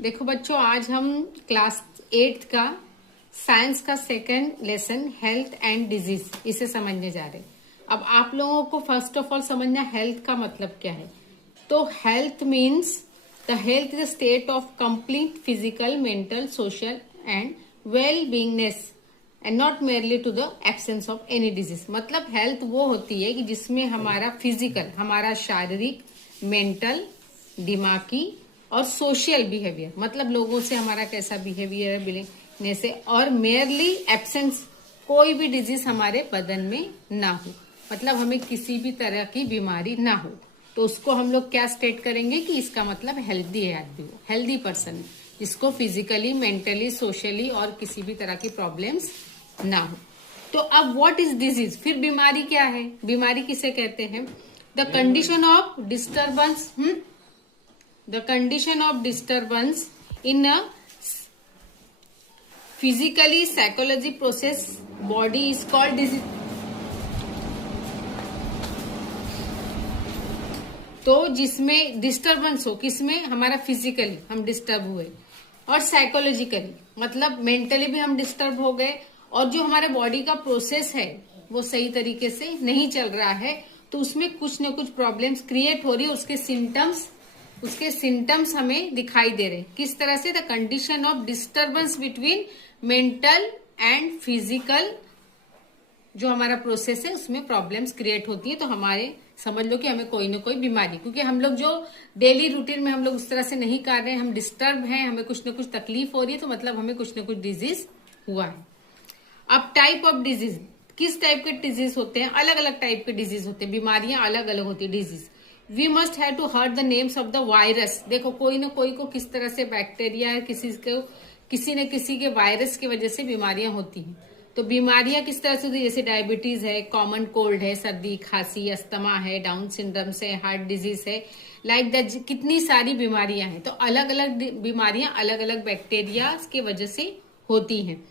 देखो बच्चों, आज हम क्लास 8 का साइंस का second lesson health and disease इसे समझने जा रहे हैं। अब आप लोगों को फर्स्ट ऑफ ऑल समझना हेल्थ का मतलब क्या है। तो health means the health is state of complete physical, mental, social and well beingness and not merely to the absence of any disease. मतलब हेल्थ वो होती है कि जिसमें हमारा फिजिकल, हमारा शारीरिक, मेंटल, दिमागी और सोशल बिहेवियर, मतलब लोगों से हमारा कैसा बिहेवियर है मिलने से, और मेयरली एब्सेंस, कोई भी डिजीज हमारे बदन में ना हो, मतलब हमें किसी भी तरह की बीमारी ना हो, तो उसको हम लोग क्या स्टेट करेंगे कि इसका मतलब हेल्दी है आदमी, हेल्दी पर्सन, जिसको फिजिकली, मेंटली, सोशली और किसी भी तरह की प्रॉब्लम्स ना हो। तो अब व्हाट इज डिजीज, फिर बीमारी क्या है? बीमारी किसे कहते हैं? The condition of disturbance, the condition of disturbance in a physically psychology process body is called disease। तो जिसमें डिस्टरबेंस हो, किसमें? हमारा फिजिकली हम डिस्टर्ब हुए, और साइकोलॉजिकली मतलब मेंटली भी हम डिस्टर्ब हो गए, और जो हमारे बॉडी का प्रोसेस है वो सही तरीके से नहीं चल रहा है, तो उसमें कुछ न कुछ प्रॉब्लम्स क्रिएट हो रही है। उसके सिम्टम्स हमें दिखाई दे रहे। किस तरह से? The condition of disturbance between mental and physical, जो हमारा प्रोसेस है उसमें प्रॉब्लम्स क्रिएट होती है। तो हमारे समझ लो कि हमें कोई ना कोई बीमारी, क्योंकि हम लोग जो डेली रूटीन में हम लोग उस तरह से नहीं कर रहे हैं, हम डिस्टर्ब हैं, हमें कुछ ना कुछ तकलीफ हो रही है, तो मतलब हमें कुछ ना कुछ डिजीज हुआ है। अब टाइप ऑफ डिजीज, किस टाइप के डिजीज होते हैं? अलग अलग टाइप के डिजीज होते हैं, बीमारियां अलग अलग होती है। Disease we must have to heard the names of the virus. देखो, कोई ना कोई को किस तरह से बैक्टीरिया, किसी न किसी के वायरस की वजह से बीमारियां होती हैं। तो बीमारियां किस तरह से होती है? जैसे डायबिटीज है, कॉमन कोल्ड है, सर्दी खांसी, अस्थमा है, डाउन सिंड्रोम है, हार्ट डिजीज है, लाइक दैट कितनी सारी बीमारियां हैं। तो अलग अलग बीमारियां अलग अलग बैक्टीरिया की वजह से होती हैं।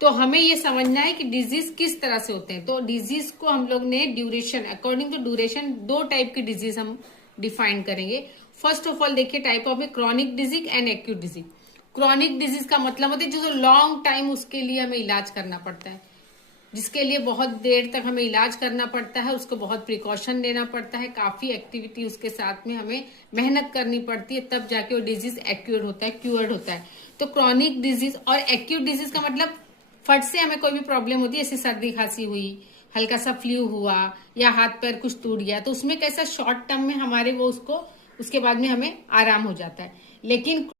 तो हमें ये समझना है कि डिजीज किस तरह से होते हैं। तो डिजीज को हम लोग ने ड्यूरेशन, अकॉर्डिंग टू ड्यूरेशन, दो टाइप की डिजीज हम डिफाइन करेंगे। फर्स्ट ऑफ ऑल देखिए, type of chronic disease and acute disease. Chronic disease का मतलब होता है जो लॉन्ग टाइम उसके लिए हमें इलाज करना पड़ता है, जिसके लिए बहुत देर तक हमें इलाज करना पड़ता है, उसको बहुत प्रिकॉशन लेना पड़ता है, काफी एक्टिविटी उसके साथ में हमें मेहनत करनी पड़ती है, तब जाके वो डिजीज एक्यूर होता है, क्यूर्ड होता है। तो क्रॉनिक डिजीज और एक्यूट डिजीज का मतलब फट से हमें कोई भी प्रॉब्लम होती है, जैसे सर्दी खांसी हुई, हल्का सा फ्लू हुआ, या हाथ पैर कुछ टूट गया, तो उसमें कैसा शॉर्ट टर्म में हमारे वो उसके बाद में हमें आराम हो जाता है। लेकिन